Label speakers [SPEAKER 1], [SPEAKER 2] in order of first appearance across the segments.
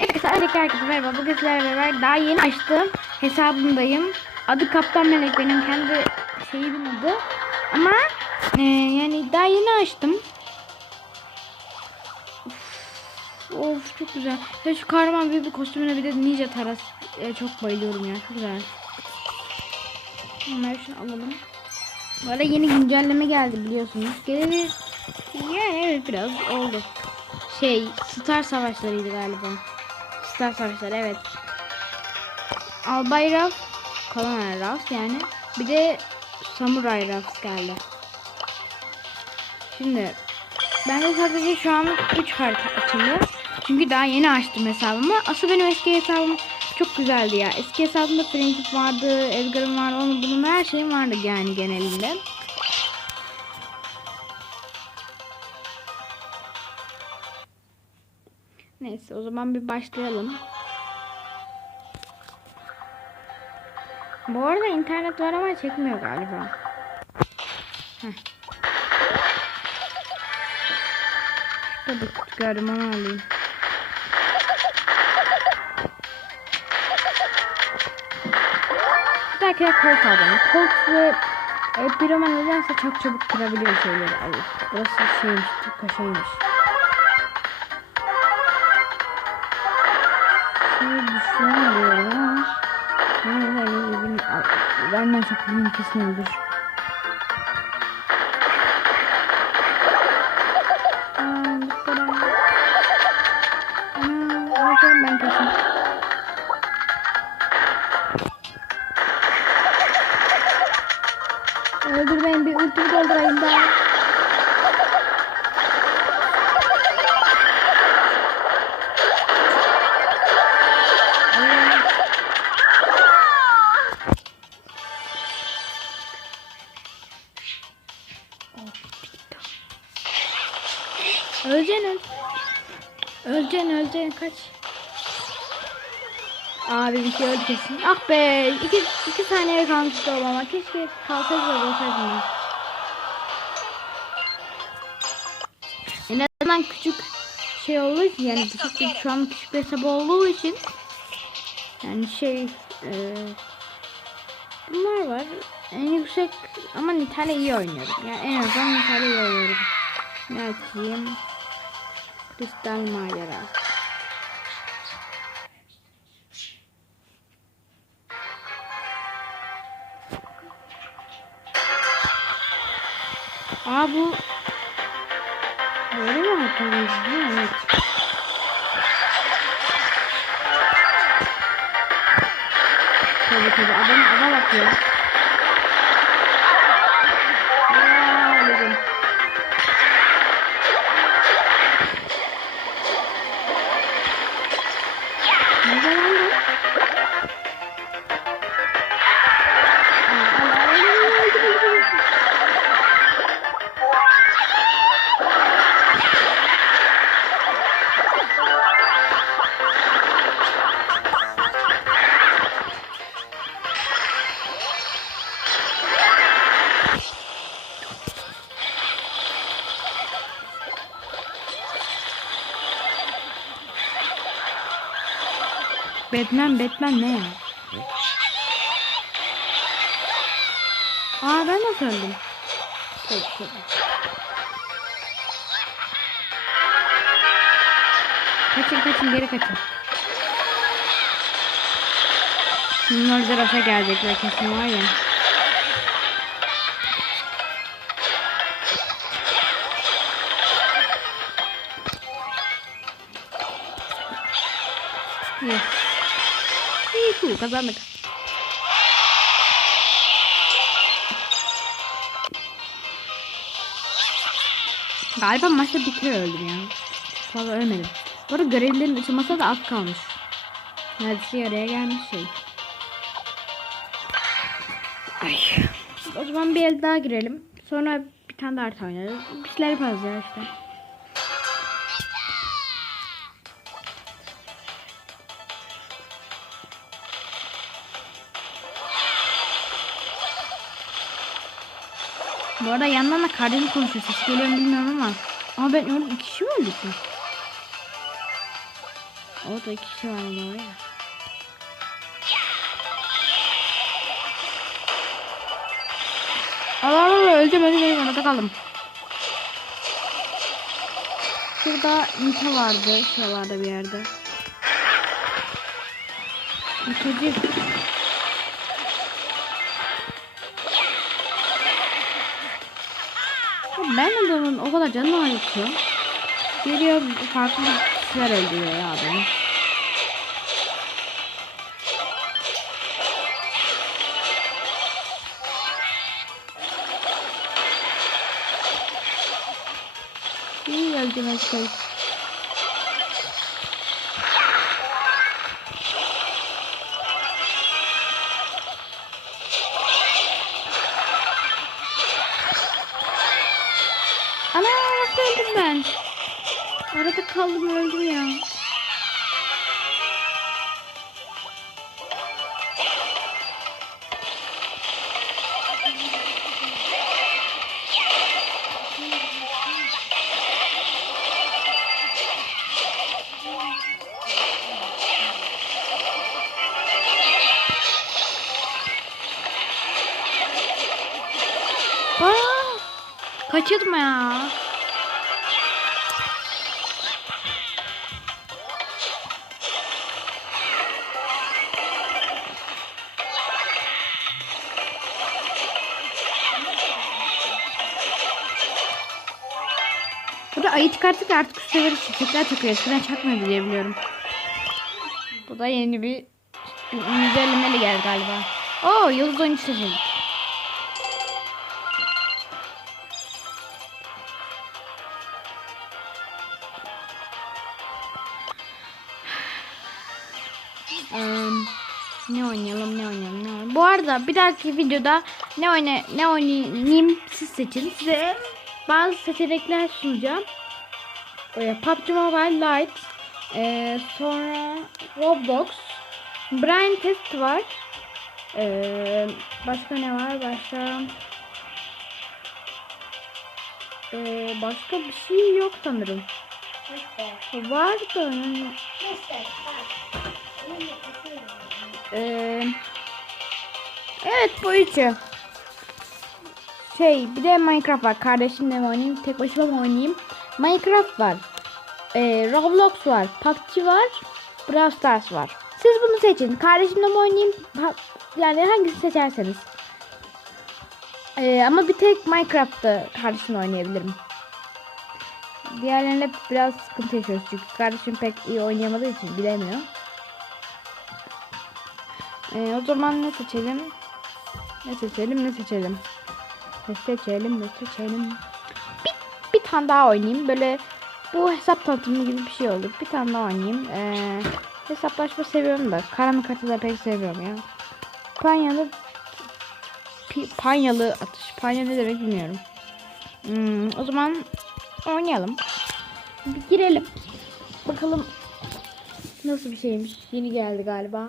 [SPEAKER 1] Arkadaşlar herkese merhaba. Bugün sizlerle beraber daha yeni açtığım hesabımdayım. Adı Kaptan Melek benim kendi şeyimin adı. Ama e, yani daha yeni açtım. Of, of çok güzel. Ya şu kahraman büyük bir kostümüne bir de ninja taras e, çok bayılıyorum ya. Çok güzel. Onları şunu alalım. Bu arada yeni güncelleme geldi biliyorsunuz. Geleli yani evet biraz oldu. Şey Star Savaşlarıydı galiba. Star Savaşları evet. Albay Raf, Colonel Raf yani. Bir de Samurai Raf geldi. Şimdi ben de sadece şu an 3 harita açıldı. Çünkü daha yeni açtım hesabımı. Asıl benim eski hesabım çok güzeldi ya. Eski hesabımda Francis vardı, Edgar'ım vardı, onun bunun her şeyim vardı yani genelinde. Neyse o zaman bir başlayalım. Bu arada internet var ama çekmiyor galiba. Heh. Şurada bir onu alayım. Bir dahaki de Colt alacağım. Colt ve e, Piroma nedense çok çabuk kırabiliyor şeyleri. Ay, burası şeymiş, çok köşeymiş. Bu kadar. Ana, alacağım ben kesin. Öldürmeyin bir ultimi doldurayım da. Öleceksin kaç. Aa benimki öldü kesin. Ah be iki, iki saniye kalmıştı olmama. Keşke kalsaydı da olsaydım. En azından küçük şey olduğu için yani küçük bir, şu an küçük bir hesap olduğu için yani şey e, bunlar var. En yüksek ama Nitalia iyi oynuyorum. Yani en azından Nitalia iyi oynuyorum. Ne açayım? Kristal macera. Aa bu böyle mi mi? Evet. Tabii tabii adam adam bakıyor. Batman Batman ne ya? Aa ben nasıl öldüm? Tabii tabii. Kaçın kaçın geri kaçın. Bunlar da rafa gelecekler kesin var ya. Kazandık. Galiba maçta bir kere öldüm ya. Fazla ölmedim. Bu arada görevlerin açılmasına da az kalmış. Neredeyse yaraya gelmiş şey. Ay. O zaman bir el daha girelim. Sonra bir tane daha oynarız. Bir şeyler yaparız ya işte. Bu arada yandan da kardeşim konuşuyor. Ses geliyor bilmiyorum ama. Ama ben öyle iki kişi mi öldürdüm? Orada iki kişi var ama oraya. Allah Allah öldüm öldüm orada kaldım. Şurada Nita vardı şuralarda bir yerde. Nitacık. Ben adamın o kadar canını acıtıyor. Geliyor farklı kişiler öldürüyor ya adamı. İyi mesela. Arada kaldım öldüm ya. Aa, kaçırma ya. Çıkarttık artık sefer çiçekler takıyor. Eskiden çakmıyordu diye biliyorum. Bu da yeni bir güzellemeli geldi galiba. Oo yıldız oyuncu seçildi. Ne oynayalım ne oynayalım ne oynayalım. Bu arada bir dahaki videoda ne oyna ne oynayayım siz seçin. Size bazı seçenekler sunacağım. Ee, PUBG Mobile Lite, ee, sonra Roblox, Brain Test var. Ee, başka ne var? Başka ee, başka bir şey yok sanırım. Var da. Ee, evet bu üçü. Şey bir de Minecraft var. Kardeşimle mi oynayayım? Tek başıma oynayayım? Minecraft var. Ee, Roblox var. PUBG var. Brawl Stars var. Siz bunu seçin. Kardeşimle mi oynayayım? Yani hangisini seçerseniz. Ee, ama bir tek Minecraft'ta kardeşimle oynayabilirim. Diğerlerinde biraz sıkıntı yaşıyoruz çünkü kardeşim pek iyi oynayamadığı için bilemiyor. Ee, o zaman ne seçelim? Ne seçelim? Ne seçelim? Ne seçelim? Ne seçelim? Tane daha oynayayım. Böyle bu hesap tanıtımı gibi bir şey olur. Bir tane daha oynayayım. Ee, hesaplaşma seviyorum da. Karanlık da pek seviyorum ya. Panyalı panyalı atış. Panya ne demek bilmiyorum. Hmm, o zaman oynayalım. Bir girelim. Bakalım nasıl bir şeymiş. Yeni geldi galiba.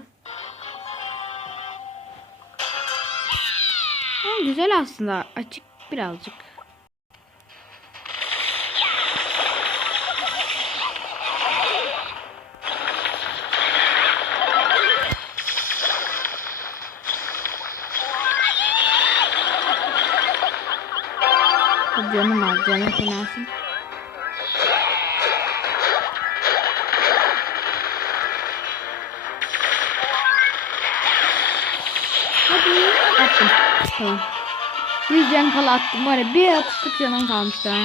[SPEAKER 1] Ha, güzel aslında. Açık birazcık. Canım var. Canım fenasın. Hadi. Attım. Tamam. 100 can kala attım. Var ya bir atışlık canım kalmıştı. ha.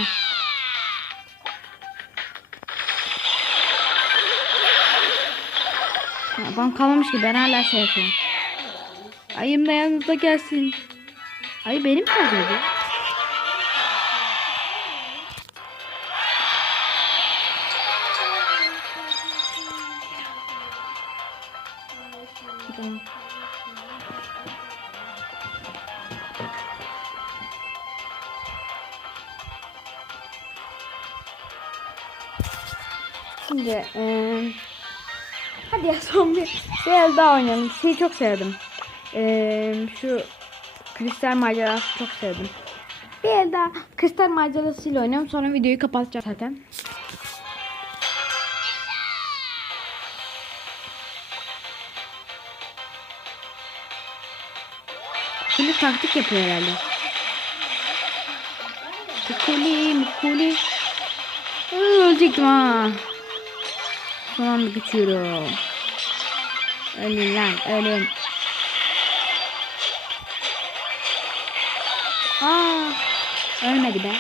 [SPEAKER 1] Adam kalmamış ki ben hala şey yapıyorum. Ayım da yanınıza gelsin. Ay benim. Tamam. Şimdi ee, hadi ya son bir şey daha oynayalım. Şeyi çok sevdim. E, şu kristal macerası çok sevdim. Bir el daha kristal macerasıyla oynayalım. Sonra videoyu kapatacağım zaten. Şimdi taktik yapıyor herhalde. Kuli, kuli. Ölecektim ha. Son anda geçiyorum. Ölün lan ölün. Aa, ölmedi be.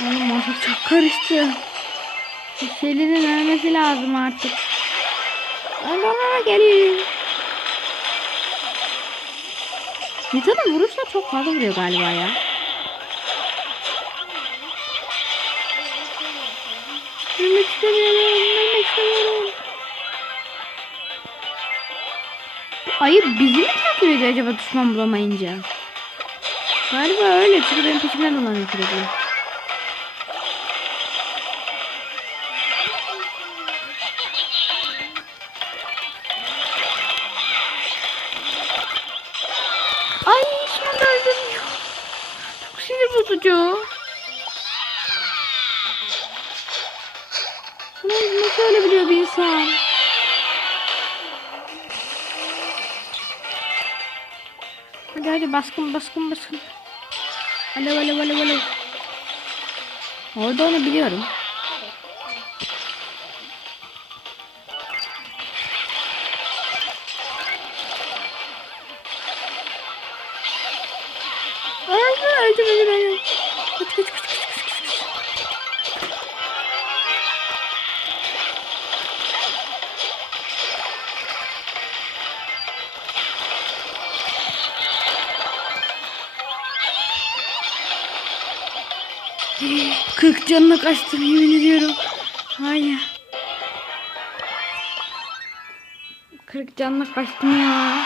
[SPEAKER 1] Oğlum ortalık çok karıştı. Şeylerin ölmesi lazım artık. Allah'a geliyor. Nita'nın vuruşla çok fazla vuruyor galiba ya. Ölmek istemiyorum. Ölmek istemiyorum. Ayı bizi mi takip ediyor acaba düşman bulamayınca? Galiba öyle çünkü benim peşimden dolanıyor sürekli. Ay şimdi öldüm. Çok sinir bozucu. Nasıl ölebiliyor bir insan? Hadi hadi baskın baskın baskın. Alev alev alev alev. Orada onu biliyorum. 40 canına kaçtım yemin ediyorum. Hayır. 40 canına kaçtım ya.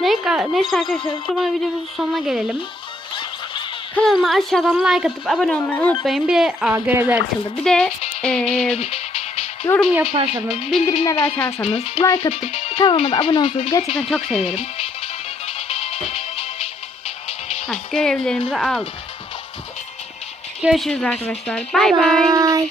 [SPEAKER 1] Neyse, arkadaşlar o videomuzun sonuna gelelim. Kanalıma aşağıdan like atıp abone olmayı unutmayın. Bir de aa, görevler açıldı. Bir de e, yorum yaparsanız, bildirimleri açarsanız, like atıp kanalıma da abone olursanız gerçekten çok severim. Ha, görevlerimizi aldık. Görüşürüz arkadaşlar. Bay bay.